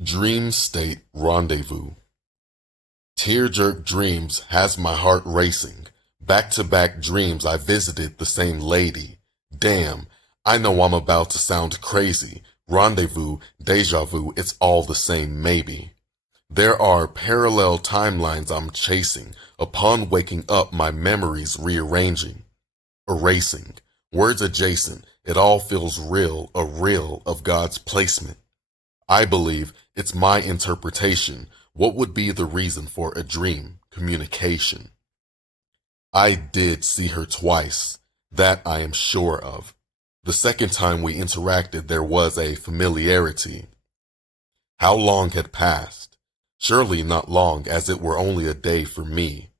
Dream state rendezvous. Tear-jerk dreams has my heart racing. Back-to-back dreams I visited the same lady. Damn, I know I'm about to sound crazy. Rendezvous, deja vu, it's all the same maybe. There are parallel timelines I'm chasing. Upon waking up, my memories rearranging. Erasing. Words adjacent, it all feels real, a reel of God's placement. I believe it's my interpretation. What would be the reason for a dream? Communication. I did see her twice. That I am sure of. The second time we interacted, there was a familiarity. How long had passed? Surely not long, as it were only a day for me.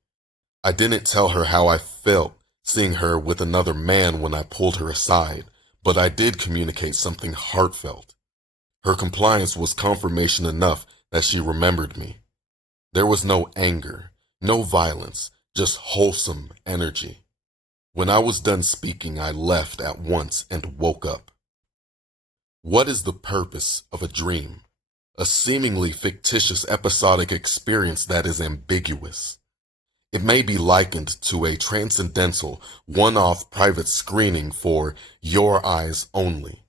I didn't tell her how I felt seeing her with another man when I pulled her aside, but I did communicate something heartfelt. Her compliance was confirmation enough that she remembered me. There was no anger, no violence, just wholesome energy. When I was done speaking, I left at once and woke up. What is the purpose of a dream? A seemingly fictitious episodic experience that is ambiguous. It may be likened to a transcendental, one-off private screening for your eyes only.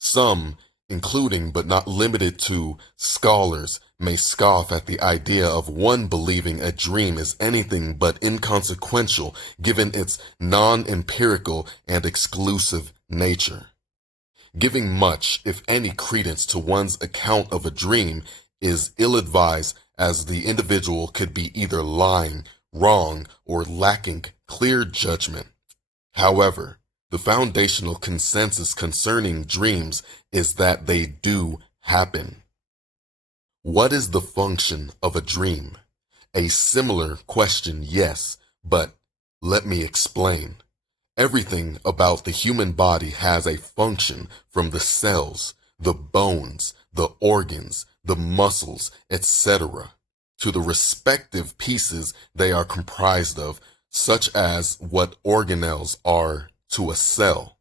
Some, including but not limited to scholars, may scoff at the idea of one believing a dream is anything but inconsequential given its non-empirical and exclusive nature. Giving much, if any, credence to one's account of a dream is ill-advised, as the individual could be either lying, wrong, or lacking clear judgment. However, the foundational consensus concerning dreams is that they do happen. What is the function of a dream? A similar question, yes, but let me explain. Everything about the human body has a function, from the cells, the bones, the organs, the muscles, etc., to the respective pieces they are comprised of, such as what organelles are to a cell.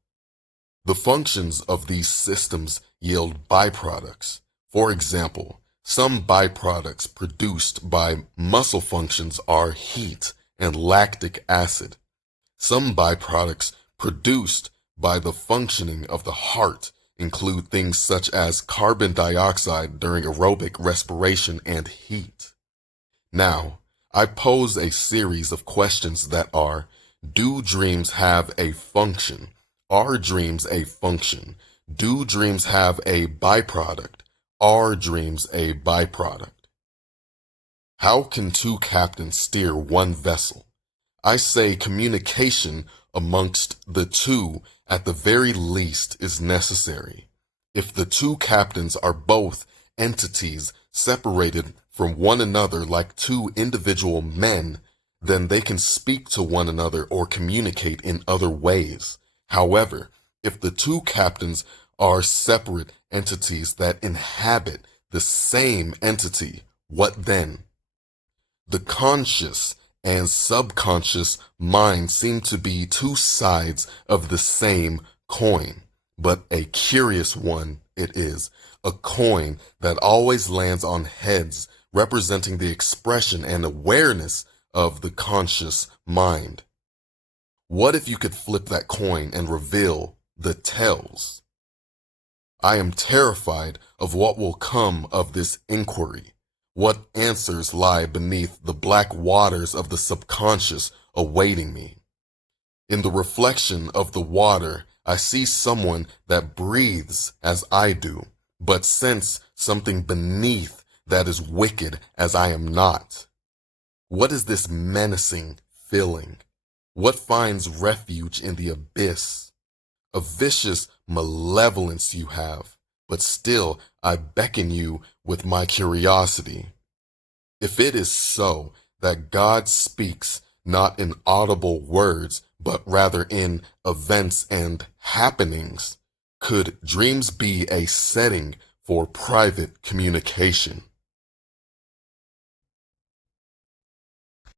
The functions of these systems yield byproducts. For example, some byproducts produced by muscle functions are heat and lactic acid. Some byproducts produced by the functioning of the heart include things such as carbon dioxide during aerobic respiration and heat. Now, I pose a series of questions that are: do dreams have a function? Are dreams a function? Do dreams have a byproduct? Are dreams a byproduct? How can two captains steer one vessel? I say communication amongst the two at the very least is necessary. If the two captains are both entities separated from one another like two individual men, then they can speak to one another or communicate in other ways. However, if the two captains are separate entities that inhabit the same entity, what then? The conscious and subconscious mind seem to be two sides of the same coin, but a curious one it is, a coin that always lands on heads, representing the expression and awareness of the conscious mind. What if you could flip that coin and reveal the tails? I am terrified of what will come of this inquiry. What answers lie beneath the black waters of the subconscious awaiting me? In the reflection of the water, I see someone that breathes as I do, but sense something beneath that is wicked as I am not. What is this menacing feeling? What finds refuge in the abyss? A vicious malevolence you have, but still I beckon you with my curiosity. If it is so that God speaks not in audible words, but rather in events and happenings, could dreams be a setting for private communication?